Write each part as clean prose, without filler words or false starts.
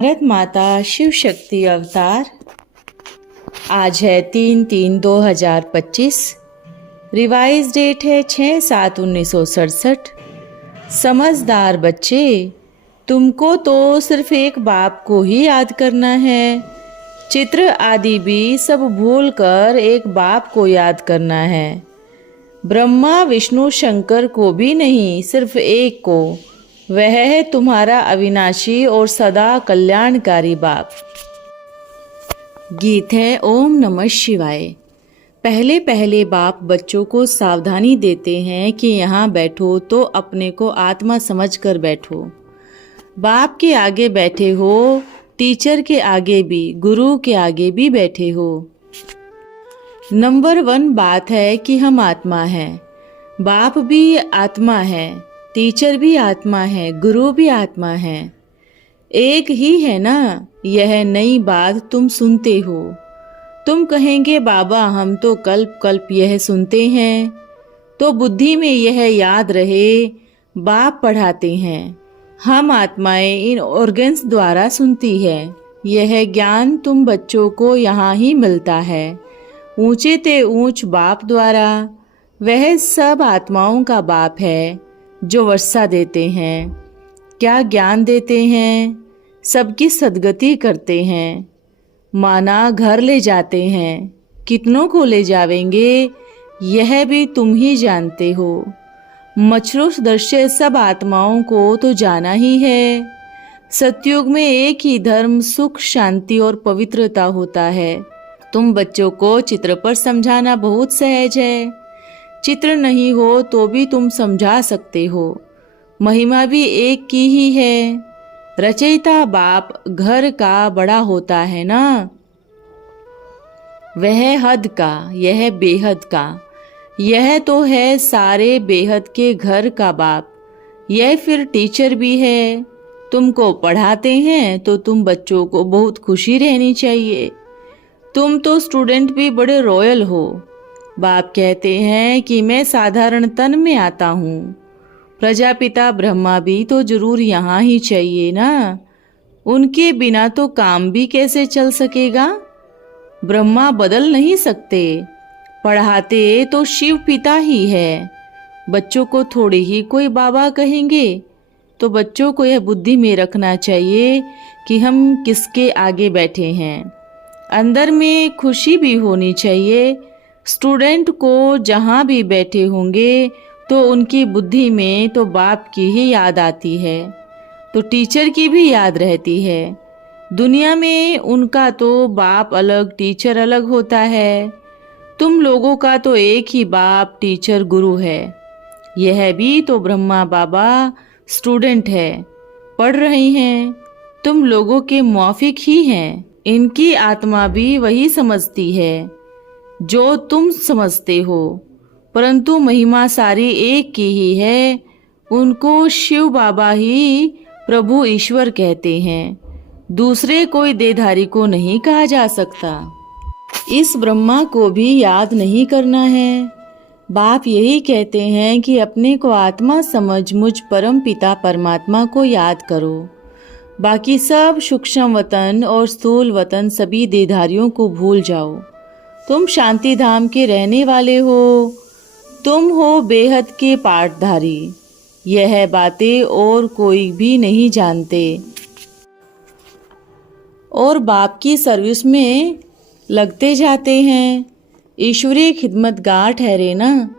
भारत माता शिव शक्ति अवतार। आज है 3/3/2025। रिवाइज डेट है 6/7/1967। समझदार बच्चे, तुमको तो सिर्फ एक बाप को ही याद करना है। चित्र आदि भी सब भूल कर एक बाप को याद करना है। ब्रह्मा विष्णु शंकर को भी नहीं, सिर्फ एक को। वह है तुम्हारा अविनाशी और सदा कल्याणकारी बाप। गीत है ओम नमः शिवाय। पहले पहले बाप बच्चों को सावधानी देते हैं कि यहाँ बैठो तो अपने को आत्मा समझकर बैठो। बाप के आगे बैठे हो, टीचर के आगे भी, गुरु के आगे भी बैठे हो। नंबर 1 बात है कि हम आत्मा हैं। बाप भी आत्मा है, टीचर भी आत्मा है, गुरु भी आत्मा है। एक ही है ना। यह नई बात तुम सुनते हो। तुम कहेंगे बाबा हम तो कल्प कल्प यह सुनते हैं। तो बुद्धि में यह याद रहे, बाप पढ़ाते हैं। हम आत्माएं इन ऑर्गन्स द्वारा सुनती है। यह ज्ञान तुम बच्चों को यहाँ ही मिलता है, ऊंचे ते ऊंच बाप द्वारा। वह सब आत्माओं का बाप है जो वर्षा देते हैं। क्या ज्ञान देते हैं, सबकी सद्गति करते हैं। माना घर ले जाते हैं, कितनों को ले जावेंगे यह भी तुम ही जानते हो। मच्छरों दृश्य सब आत्माओं को तो जाना ही है। सतयुग में एक ही धर्म, सुख, शांति और पवित्रता होता है। तुम बच्चों को चित्र पर समझाना बहुत सहज है। चित्र नहीं हो तो भी तुम समझा सकते हो। महिमा भी एक की ही है। रचयिता बाप घर का बड़ा होता है ना। वह हद का, यह बेहद का। यह तो है सारे बेहद के घर का बाप। यह फिर टीचर भी है। तुमको पढ़ाते हैं तो तुम बच्चों को बहुत खुशी रहनी चाहिए। तुम तो स्टूडेंट भी बड़े रॉयल हो। बाप कहते हैं कि मैं साधारण तन में आता हूँ। प्रजापिता ब्रह्मा भी तो जरूर यहाँ ही चाहिए ना। उनके बिना तो काम भी कैसे चल सकेगा। ब्रह्मा बदल नहीं सकते। पढ़ाते तो शिव पिता ही है। बच्चों को थोड़ी ही कोई बाबा कहेंगे। तो बच्चों को यह बुद्धि में रखना चाहिए कि हम किसके आगे बैठे हैं। अंदर में खुशी भी होनी चाहिए। स्टूडेंट को जहाँ भी बैठे होंगे तो उनकी बुद्धि में तो बाप की ही याद आती है, तो टीचर की भी याद रहती है। दुनिया में उनका तो बाप अलग, टीचर अलग होता है। तुम लोगों का तो एक ही बाप, टीचर, गुरु है। यह भी तो ब्रह्मा बाबा स्टूडेंट है, पढ़ रहे हैं। तुम लोगों के मुआफिक ही हैं। इनकी आत्मा भी वही समझती है जो तुम समझते हो, परंतु महिमा सारी एक की ही है। उनको शिव बाबा ही प्रभु ईश्वर कहते हैं। दूसरे कोई देहधारी को नहीं कहा जा सकता। इस ब्रह्मा को भी याद नहीं करना है। बाप यही कहते हैं कि अपने को आत्मा समझ मुझ परम पिता परमात्मा को याद करो। बाकी सब सूक्ष्म वतन और स्थूल वतन सभी देहधारियों को भूल जाओ। तुम शांति धाम के रहने वाले हो। तुम हो बेहद के पाठधारी। यह बातें और कोई भी नहीं जानते। और बाप की सर्विस में लगते जाते हैं। ईश्वरीय खिदमतगार ठहरे ना।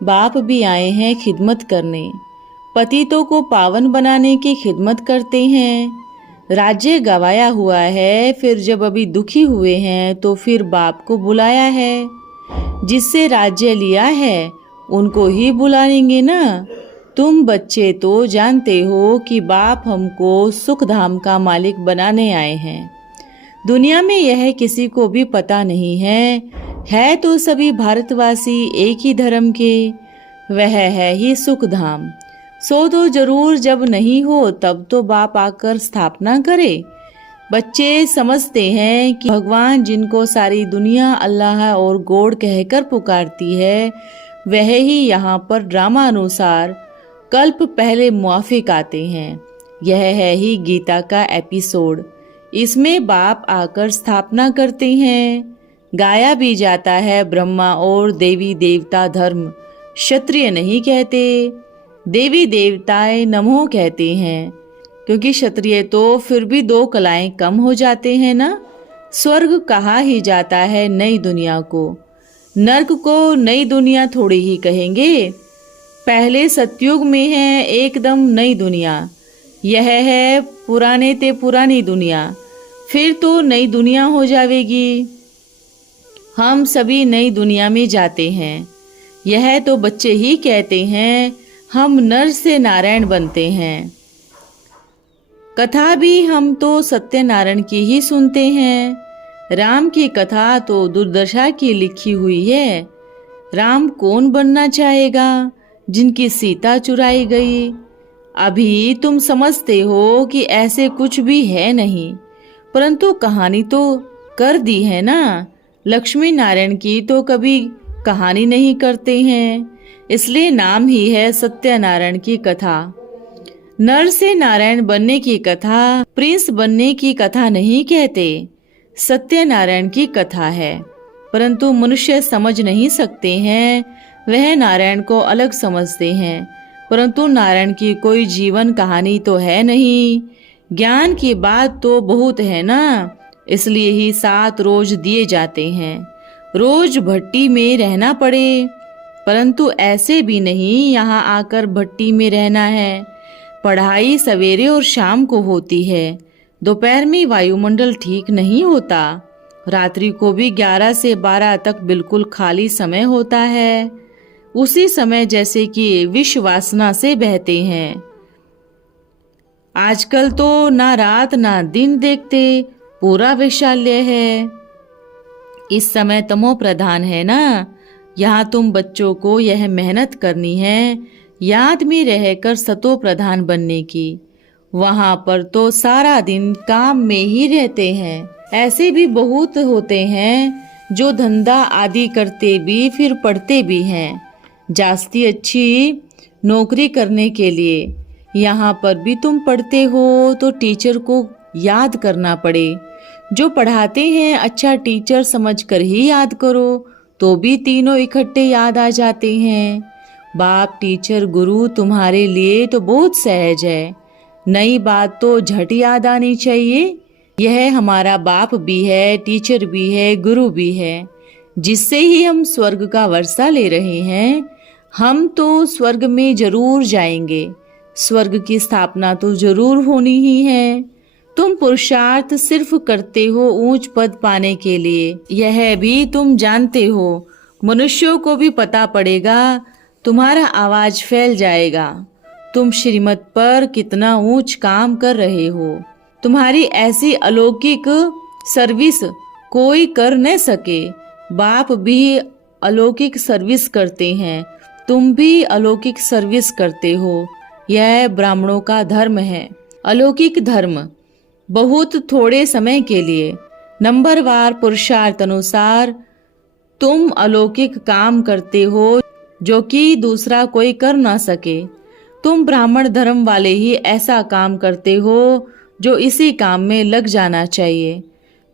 बाप भी आए हैं खिदमत करने। पतितों को पावन बनाने की खिदमत करते हैं। राज्य गवाया हुआ है, फिर जब अभी दुखी हुए हैं तो फिर बाप को बुलाया है। जिससे राज्य लिया है उनको ही बुलाएंगे ना। तुम बच्चे तो जानते हो कि बाप हमको सुख धाम का मालिक बनाने आए हैं। दुनिया में यह किसी को भी पता नहीं है तो सभी भारतवासी एक ही धर्म के। वह है ही सुख धाम। सो तो जरूर जब नहीं हो तब तो बाप आकर स्थापना करे। बच्चे समझते हैं कि भगवान जिनको सारी दुनिया अल्लाह और गॉड कहकर पुकारती है, वह ही यहाँ पर ड्रामानुसार कल्प पहले मुआफिक आते हैं। यह है ही गीता का एपिसोड। इसमें बाप आकर स्थापना करते हैं। गाया भी जाता है ब्रह्मा और देवी देवता धर्म। क्षत्रिय नहीं कहते, देवी देवताएं नमो कहते हैं, क्योंकि क्षत्रिय तो फिर भी 2 कलाएं कम हो जाते हैं ना। स्वर्ग कहा ही जाता है नई दुनिया को, नर्क को नई दुनिया थोड़ी ही कहेंगे। पहले सतयुग में है एकदम नई दुनिया, यह है पुराने ते पुरानी दुनिया, फिर तो नई दुनिया हो जाएगी। हम सभी नई दुनिया में जाते हैं। यह तो बच्चे ही कहते हैं हम नर से नारायण बनते हैं। कथा भी हम तो सत्यनारायण की ही सुनते हैं। राम की कथा तो दुर्दशा की लिखी हुई है। राम कौन बनना चाहेगा जिनकी सीता चुराई गई। अभी तुम समझते हो कि ऐसे कुछ भी है नहीं, परंतु कहानी तो कर दी है ना। लक्ष्मी नारायण की तो कभी कहानी नहीं करते हैं, इसलिए नाम ही है सत्यनारायण की कथा। नर से नारायण बनने की कथा प्रिंस बनने की कथा नहीं कहते, सत्यनारायण की कथा है। परंतु मनुष्य समझ नहीं सकते हैं, वह नारायण को अलग समझते हैं। परंतु नारायण की कोई जीवन कहानी तो है नहीं। ज्ञान की बात तो बहुत है ना, इसलिए ही 7 रोज दिए जाते हैं। रोज भट्टी में रहना पड़े, परंतु ऐसे भी नहीं यहाँ आकर भट्टी में रहना है। पढ़ाई सवेरे और शाम को होती है। दोपहर में वायुमंडल ठीक नहीं होता। रात्रि को भी 11 से 12 तक बिल्कुल खाली समय होता है। उसी समय जैसे कि विष वासना से बहते हैं। आजकल तो ना रात ना दिन देखते, पूरा वैशाल्य है। इस समय तमो प्रधान है ना। यहाँ तुम बच्चों को यह मेहनत करनी है याद में रहकर सतो प्रधान बनने की। वहाँ पर तो सारा दिन काम में ही रहते हैं। ऐसे भी बहुत होते हैं जो धंधा आदि करते भी फिर पढ़ते भी हैं जास्ती अच्छी नौकरी करने के लिए। यहाँ पर भी तुम पढ़ते हो तो टीचर को याद करना पड़े। जो पढ़ाते हैं अच्छा टीचर समझकर ही याद करो, तो भी तीनों इकट्ठे याद आ जाते हैं। बाप टीचर गुरु तुम्हारे लिए तो बहुत सहज है। नई बात तो झट याद आनी चाहिए। यह हमारा बाप भी है, टीचर भी है, गुरु भी है, जिससे ही हम स्वर्ग का वर्षा ले रहे हैं। हम तो स्वर्ग में जरूर जाएंगे। स्वर्ग की स्थापना तो जरूर होनी ही है। तुम पुरुषार्थ सिर्फ करते हो ऊंच पद पाने के लिए, यह भी तुम जानते हो। मनुष्यों को भी पता पड़ेगा, तुम्हारा आवाज फैल जाएगा। तुम श्रीमत पर कितना ऊंच काम कर रहे हो। तुम्हारी ऐसी अलौकिक सर्विस कोई कर न सके। बाप भी अलौकिक सर्विस करते हैं, तुम भी अलौकिक सर्विस करते हो। यह ब्राह्मणों का धर्म है, अलौकिक धर्म। बहुत थोड़े समय के लिए नंबरवार पुरुषार्थ अनुसार तुम अलौकिक काम करते हो, जो कि दूसरा कोई कर ना सके। तुम ब्राह्मण धर्म वाले ही ऐसा काम करते हो जो इसी काम में लग जाना चाहिए।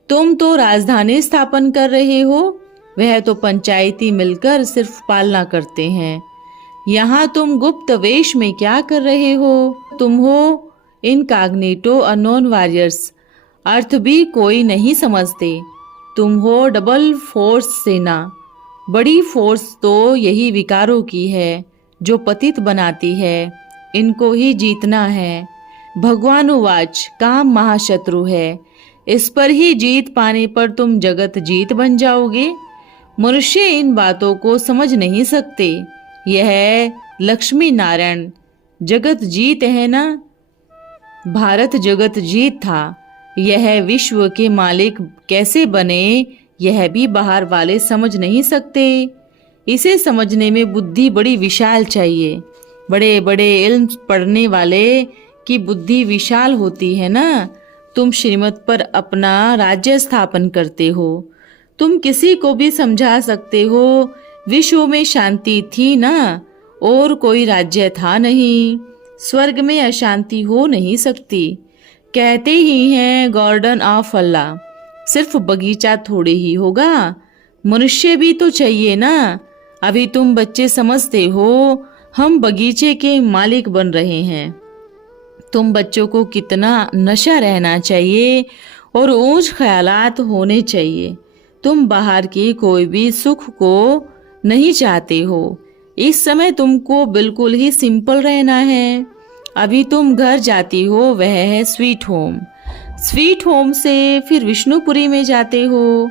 तुम तो राजधानी स्थापन कर रहे हो, वह तो पंचायती मिलकर सिर्फ पालना करते हैं। यहाँ तुम गुप्त वेश में क्या कर रहे हो? तुम हो इनकॉग्निटो अननोन वॉरियर्स, अर्थ भी कोई नहीं समझते। तुम हो डबल फोर्स सेना। बड़ी फोर्स तो यही विकारों की है जो पतित बनाती है। इनको ही जीतना है। भगवानुवाच काम महाशत्रु है। इस पर ही जीत पाने पर तुम जगत जीत बन जाओगे। मनुष्य इन बातों को समझ नहीं सकते। यह लक्ष्मी नारायण जगत जीत है ना। भारत जगत जीत था। यह विश्व के मालिक कैसे बने, यह भी बाहर वाले समझ नहीं सकते। इसे समझने में बुद्धि बड़ी विशाल चाहिए। बड़े बड़े इल्म पढ़ने वाले की बुद्धि विशाल होती है ना। तुम श्रीमत पर अपना राज्य स्थापन करते हो। तुम किसी को भी समझा सकते हो विश्व में शांति थी ना, और कोई राज्य था नहीं। स्वर्ग में अशांति हो नहीं सकती। कहते ही हैं गार्डन ऑफ अल्लाह, सिर्फ बगीचा थोड़ी ही होगा, मनुष्य भी तो चाहिए ना। अभी तुम बच्चे समझते हो हम बगीचे के मालिक बन रहे हैं। तुम बच्चों को कितना नशा रहना चाहिए और ऊंच ख्यालात होने चाहिए। तुम बाहर की कोई भी सुख को नहीं चाहते हो। इस समय तुमको बिल्कुल ही सिंपल रहना है। अभी तुम घर जाती हो, वह है स्वीट होम। स्वीट होम से फिर विष्णुपुरी में जाते हो,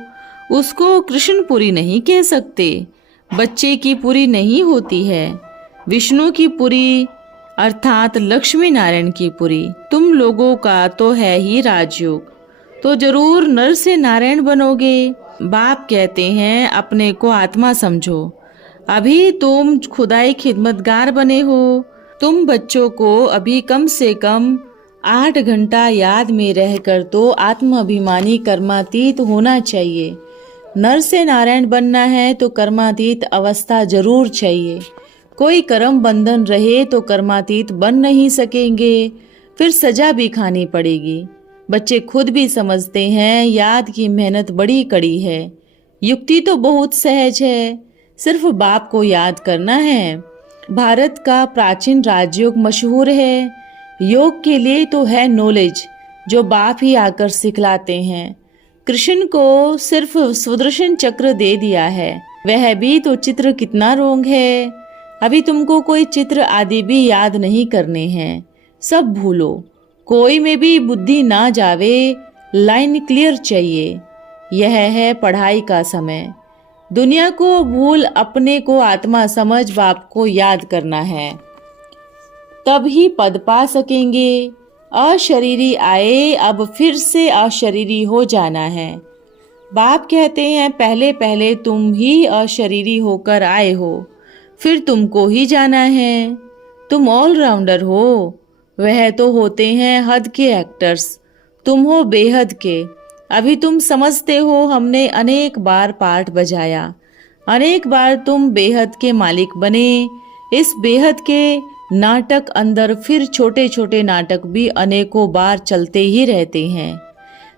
उसको कृष्णपुरी नहीं कह सकते। बच्चे की पुरी नहीं होती है, विष्णु की पुरी अर्थात लक्ष्मी नारायण की पुरी। तुम लोगों का तो है ही राजयोग, तो जरूर नर से नारायण बनोगे। बाप कहते हैं अपने को आत्मा समझो। अभी तुम खुदाई खिदमतगार बने हो। तुम बच्चों को अभी कम से कम 8 घंटा याद में रहकर तो आत्माभिमानी कर्मातीत होना चाहिए। नर से नारायण बनना है तो कर्मातीत अवस्था जरूर चाहिए। कोई कर्म बंधन रहे तो कर्मातीत बन नहीं सकेंगे, फिर सजा भी खानी पड़ेगी। बच्चे खुद भी समझते हैं याद की मेहनत बड़ी कड़ी है। युक्ति तो बहुत सहज है, सिर्फ बाप को याद करना है। भारत का प्राचीन राजयोग मशहूर है। योग के लिए तो है नॉलेज, जो बाप ही आकर सिखलाते हैं। कृष्ण को सिर्फ सुदर्शन चक्र दे दिया है, वह भी तो चित्र कितना रोंग है। अभी तुमको कोई चित्र आदि भी याद नहीं करने हैं, सब भूलो। कोई में भी बुद्धि ना जावे, लाइन क्लियर चाहिए। यह है पढ़ाई का समय। दुनिया को भूल अपने को आत्मा समझ बाप को याद करना है, तब ही पद पा सकेंगे। अशरीरी आए, अब फिर से अशरीरी हो जाना है। बाप कहते हैं पहले पहले तुम ही अशरीरी होकर आए हो, फिर तुमको ही जाना है। तुम ऑलराउंडर हो, वह तो होते हैं हद के एक्टर्स, तुम हो बेहद के। अभी तुम समझते हो हमने अनेक बार पार्ट बजाया, अनेक बार तुम बेहद के मालिक बने। इस बेहद के नाटक अंदर फिर छोटे छोटे नाटक भी अनेकों बार चलते ही रहते हैं।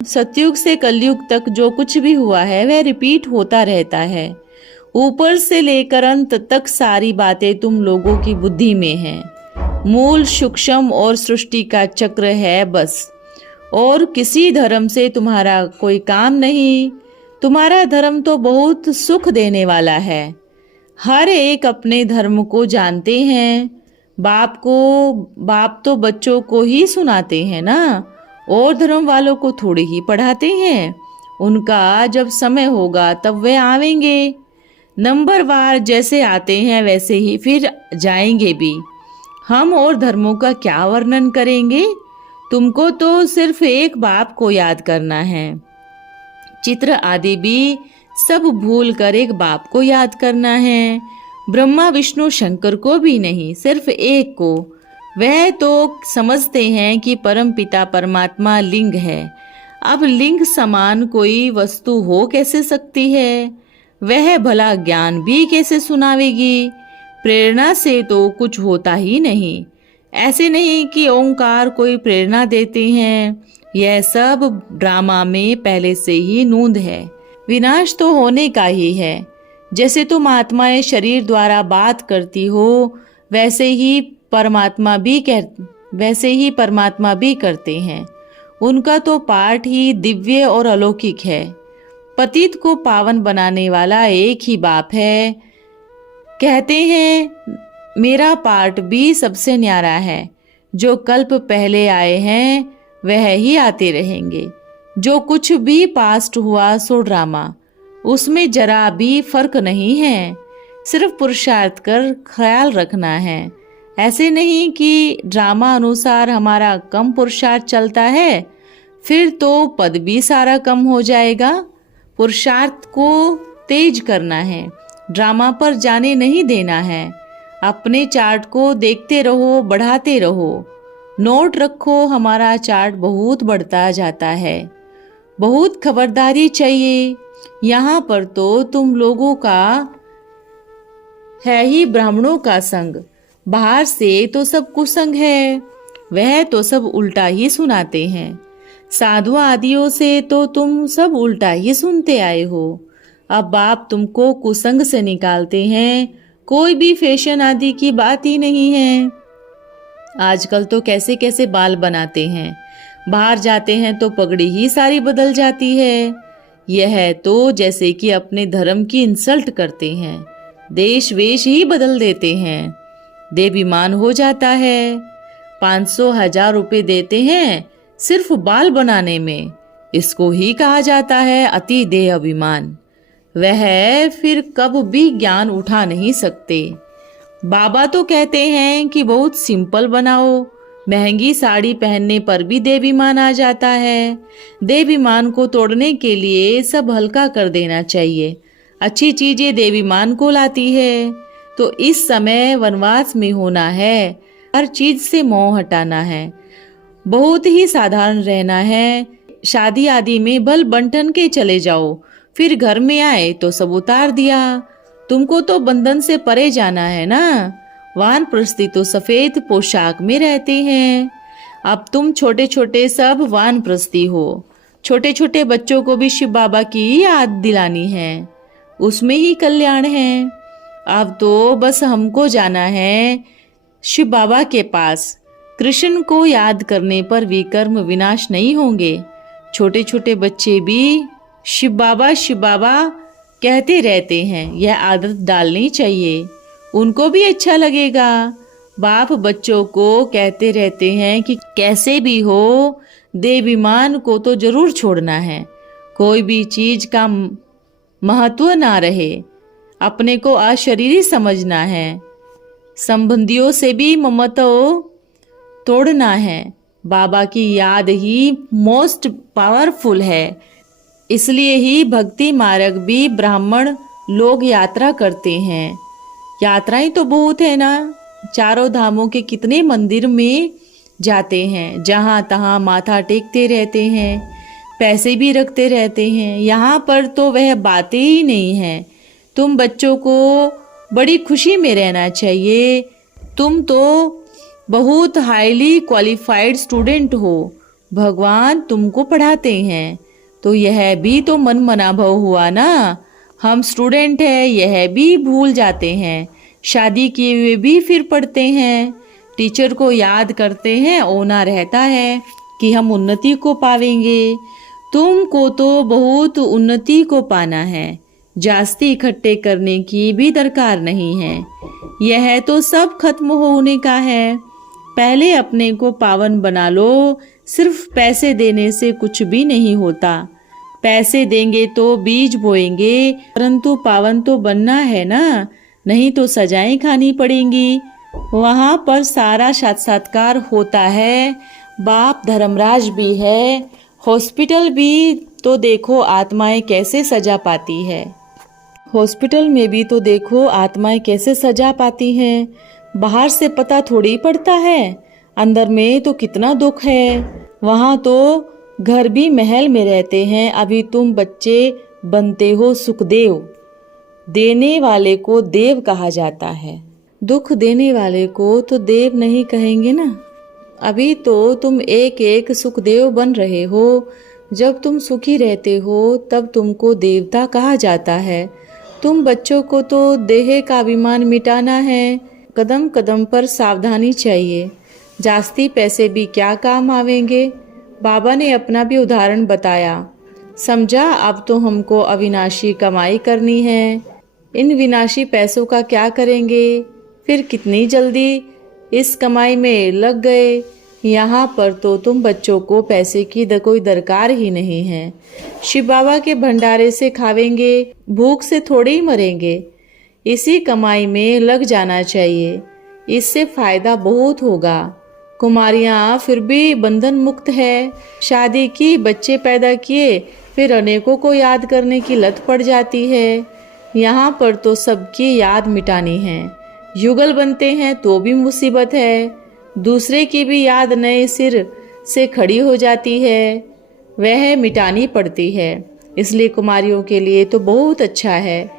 सतयुग से कलयुग तक जो कुछ भी हुआ है वह रिपीट होता रहता है। ऊपर से लेकर अंत तक सारी बातें तुम लोगों की बुद्धि में हैं। मूल सूक्ष्म और सृष्टि का चक्र है बस, और किसी धर्म से तुम्हारा कोई काम नहीं। तुम्हारा धर्म तो बहुत सुख देने वाला है। हर एक अपने धर्म को जानते हैं। बाप तो बच्चों को ही सुनाते हैं ना, और धर्म वालों को थोड़ी ही पढ़ाते हैं। उनका जब समय होगा तब वे आवेंगे। नंबरवार जैसे आते हैं वैसे ही फिर जाएंगे भी। हम और धर्मों का क्या वर्णन करेंगे। तुमको तो सिर्फ एक बाप को याद करना है। चित्र आदि भी सब भूल कर एक बाप को याद करना है। ब्रह्मा विष्णु शंकर को भी नहीं, सिर्फ एक को। वह तो समझते हैं कि परम पिता परमात्मा लिंग है। अब लिंग समान कोई वस्तु हो कैसे सकती है। वह भला ज्ञान भी कैसे सुनावेगी। प्रेरणा से तो कुछ होता ही नहीं। ऐसे नहीं कि ओंकार कोई प्रेरणा देते हैं। यह सब ड्रामा में पहले से ही नूंद है। विनाश तो होने का ही है। जैसे तुम आत्माएं शरीर द्वारा बात करती हो, वैसे ही परमात्मा भी करते हैं। उनका तो पाठ ही दिव्य और अलौकिक है। पतित को पावन बनाने वाला एक ही बाप है। कहते हैं मेरा पार्ट भी सबसे न्यारा है। जो कल्प पहले आए हैं वह ही आते रहेंगे। जो कुछ भी पास्ट हुआ सो ड्रामा, उसमें जरा भी फर्क नहीं है। सिर्फ पुरुषार्थ कर ख्याल रखना है। ऐसे नहीं कि ड्रामा अनुसार हमारा कम पुरुषार्थ चलता है, फिर तो पद भी सारा कम हो जाएगा। पुरुषार्थ को तेज करना है, ड्रामा पर जाने नहीं देना है। अपने चार्ट को देखते रहो, बढ़ाते रहो। नोट रखो, हमारा चार्ट बहुत बढ़ता जाता है। बहुत खबरदारी चाहिए। यहाँ पर तो तुम लोगों का है ही ब्राह्मणों का संग, बाहर से तो सब कुसंग है, वह तो सब उल्टा ही सुनाते हैं। साधु आदियों से तो तुम सब उल्टा ही सुनते आए हो। अब बाप तुमको कुसंग से निकालते हैं, कोई भी फैशन आदि की बात ही नहीं है। आजकल तो कैसे कैसे बाल बनाते हैं, बाहर जाते हैं तो पगड़ी ही सारी बदल जाती है। यह तो जैसे कि अपने धर्म की इंसल्ट करते हैं, देश वेश ही बदल देते हैं, देवीमान हो जाता है। 500,000 रुपए देते हैं सिर्फ बाल बनाने में, इसको ही कहा जाता है अति देह अभिमान। वह फिर कब भी ज्ञान उठा नहीं सकते। बाबा तो कहते हैं कि बहुत सिंपल बनाओ, महंगी साड़ी पहनने पर भी देवीमान आ जाता है। देवीमान को तोड़ने के लिए सब हल्का कर देना चाहिए, अच्छी चीजें देवीमान को लाती है। तो इस समय वनवास में होना है, हर चीज से मोह हटाना है, बहुत ही साधारण रहना है। शादी आदि में भल बंटन के चले जाओ, फिर घर में आए तो सब उतार दिया। तुमको तो बंधन से परे जाना है ना। वानप्रस्थी तो सफेद पोशाक में रहते हैं। अब तुम छोटे छोटे सब वानप्रस्थी हो, छोटे छोटे बच्चों को भी शिव बाबा की याद दिलानी है, उसमें ही कल्याण है। अब तो बस हमको जाना है शिव बाबा के पास। कृष्ण को याद करने पर विकर्म विनाश नहीं होंगे। छोटे छोटे बच्चे भी शिव बाबा कहते रहते हैं, यह आदत डालनी चाहिए, उनको भी अच्छा लगेगा। बाप बच्चों को कहते रहते हैं कि कैसे भी हो देवीमान को तो जरूर छोड़ना है, कोई भी चीज का महत्व ना रहे, अपने को अशरीरी समझना है, संबंधियों से भी ममत्व तोड़ना है। बाबा की याद ही मोस्ट पावरफुल है, इसलिए ही भक्ति मार्ग भी ब्राह्मण लोग यात्रा करते हैं। यात्राएं तो बहुत है ना, चारों धामों के कितने मंदिर में जाते हैं, जहां तहां माथा टेकते रहते हैं, पैसे भी रखते रहते हैं। यहाँ पर तो वह बातें ही नहीं है। तुम बच्चों को बड़ी खुशी में रहना चाहिए। तुम तो बहुत हाईली क्वालिफाइड स्टूडेंट हो, भगवान तुमको पढ़ाते हैं, तो यह भी तो मन मनाभव हुआ ना। हम स्टूडेंट हैं, यह भी भूल जाते हैं, शादी किए हुए भी फिर पढ़ते हैं, टीचर को याद करते हैं, ओना रहता है कि हम उन्नति को पावेंगे। तुमको तो बहुत उन्नति को पाना है, जास्ती इकट्ठे करने की भी दरकार नहीं है। यह तो सब खत्म होने का है। पहले अपने को पावन बना लो। सिर्फ पैसे देने से कुछ भी नहीं होता। पैसे देंगे तो बीज बोएंगे, परंतु पावन तो बनना है ना, नहीं तो सजाएं खानी पड़ेंगी। वहाँ पर सारा साक्षात्कार होता है। बाप धर्मराज भी है, हॉस्पिटल भी तो देखो आत्माएं कैसे सजा पाती है। हॉस्पिटल में भी तो देखो आत्माएं कैसे सजा पाती हैं। बाहर से पता थोड़ी पड़ता है, अंदर में तो कितना दुख है। वहाँ तो घर भी महल में रहते हैं, अभी तुम बच्चे बनते हो सुखदेव। देने वाले को देव कहा जाता है, दुख देने वाले को तो देव नहीं कहेंगे ना। अभी तो तुम एक एक सुखदेव बन रहे हो। जब तुम सुखी रहते हो तब तुमको देवता कहा जाता है। तुम बच्चों को तो देह का अभिमान मिटाना है। कदम कदम पर सावधानी चाहिए, जास्ती पैसे भी क्या काम आवेंगे। बाबा ने अपना भी उदाहरण बताया, समझा। अब तो हमको अविनाशी कमाई करनी है, इन विनाशी पैसों का क्या करेंगे। फिर कितनी जल्दी इस कमाई में लग गए। यहाँ पर तो तुम बच्चों को पैसे की कोई दरकार ही नहीं है। शिव बाबा के भंडारे से खावेंगे, भूख से थोड़े ही मरेंगे। इसी कमाई में लग जाना चाहिए, इससे फायदा बहुत होगा। कुमारियाँ फिर भी बंधन मुक्त है। शादी की, बच्चे पैदा किए, फिर अनेकों को याद करने की लत पड़ जाती है। यहाँ पर तो सबकी याद मिटानी है। युगल बनते हैं तो भी मुसीबत है, दूसरे की भी याद नए सिर से खड़ी हो जाती है, वह मिटानी पड़ती है। इसलिए कुमारियों के लिए तो बहुत अच्छा है।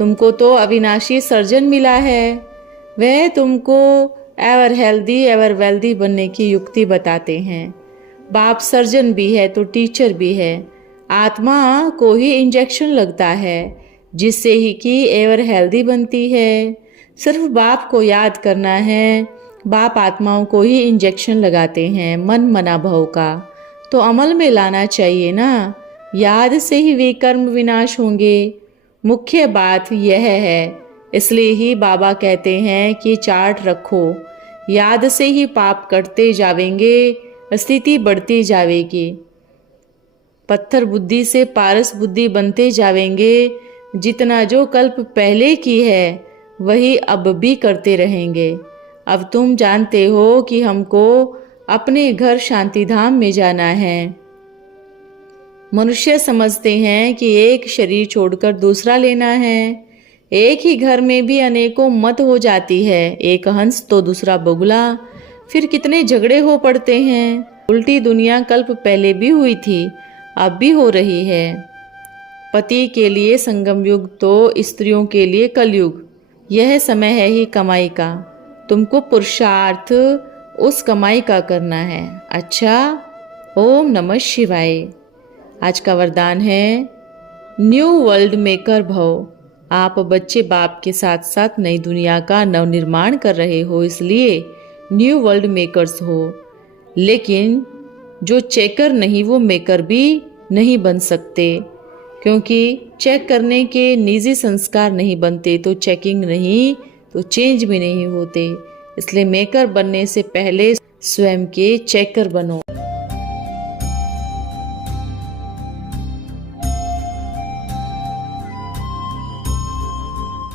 तुमको तो अविनाशी सर्जन मिला है, वह तुमको एवर हेल्दी एवर वेल्दी बनने की युक्ति बताते हैं। बाप सर्जन भी है तो टीचर भी है। आत्मा को ही इंजेक्शन लगता है जिससे ही कि एवर हेल्दी बनती है। सिर्फ बाप को याद करना है। बाप आत्माओं को ही इंजेक्शन लगाते हैं मन मना भव का, तो अमल में लाना चाहिए ना। याद से ही वे कर्म विनाश होंगे। मुख्य बात यह है, इसलिए ही बाबा कहते हैं कि चार्ट रखो। याद से ही पाप कटते जावेंगे, स्थिति बढ़ती जावेगी। पत्थर बुद्धि से पारस बुद्धि बनते जावेंगे। जितना जो कल्प पहले की है वही अब भी करते रहेंगे। अब तुम जानते हो कि हमको अपने घर शांतिधाम में जाना है। मनुष्य समझते हैं कि एक शरीर छोड़कर दूसरा लेना है। एक ही घर में भी अनेकों मत हो जाती है, एक हंस तो दूसरा बगुला, फिर कितने झगड़े हो पड़ते हैं। उल्टी दुनिया कल्प पहले भी हुई थी, अब भी हो रही है। पति के लिए संगम युग तो स्त्रियों के लिए कलयुग। यह समय है ही कमाई का। तुमको पुरुषार्थ उस कमाई का करना है। अच्छा, ओम नमः शिवाय। आज का वरदान है न्यू वर्ल्ड मेकर भव। आप बच्चे बाप के साथ साथ नई दुनिया का नवनिर्माण कर रहे हो, इसलिए न्यू वर्ल्ड मेकर्स हो। लेकिन जो चेकर नहीं वो मेकर भी नहीं बन सकते, क्योंकि चेक करने के निजी संस्कार नहीं बनते तो चेकिंग नहीं तो चेंज भी नहीं होते। इसलिए मेकर बनने से पहले स्वयं के चेकर बनो।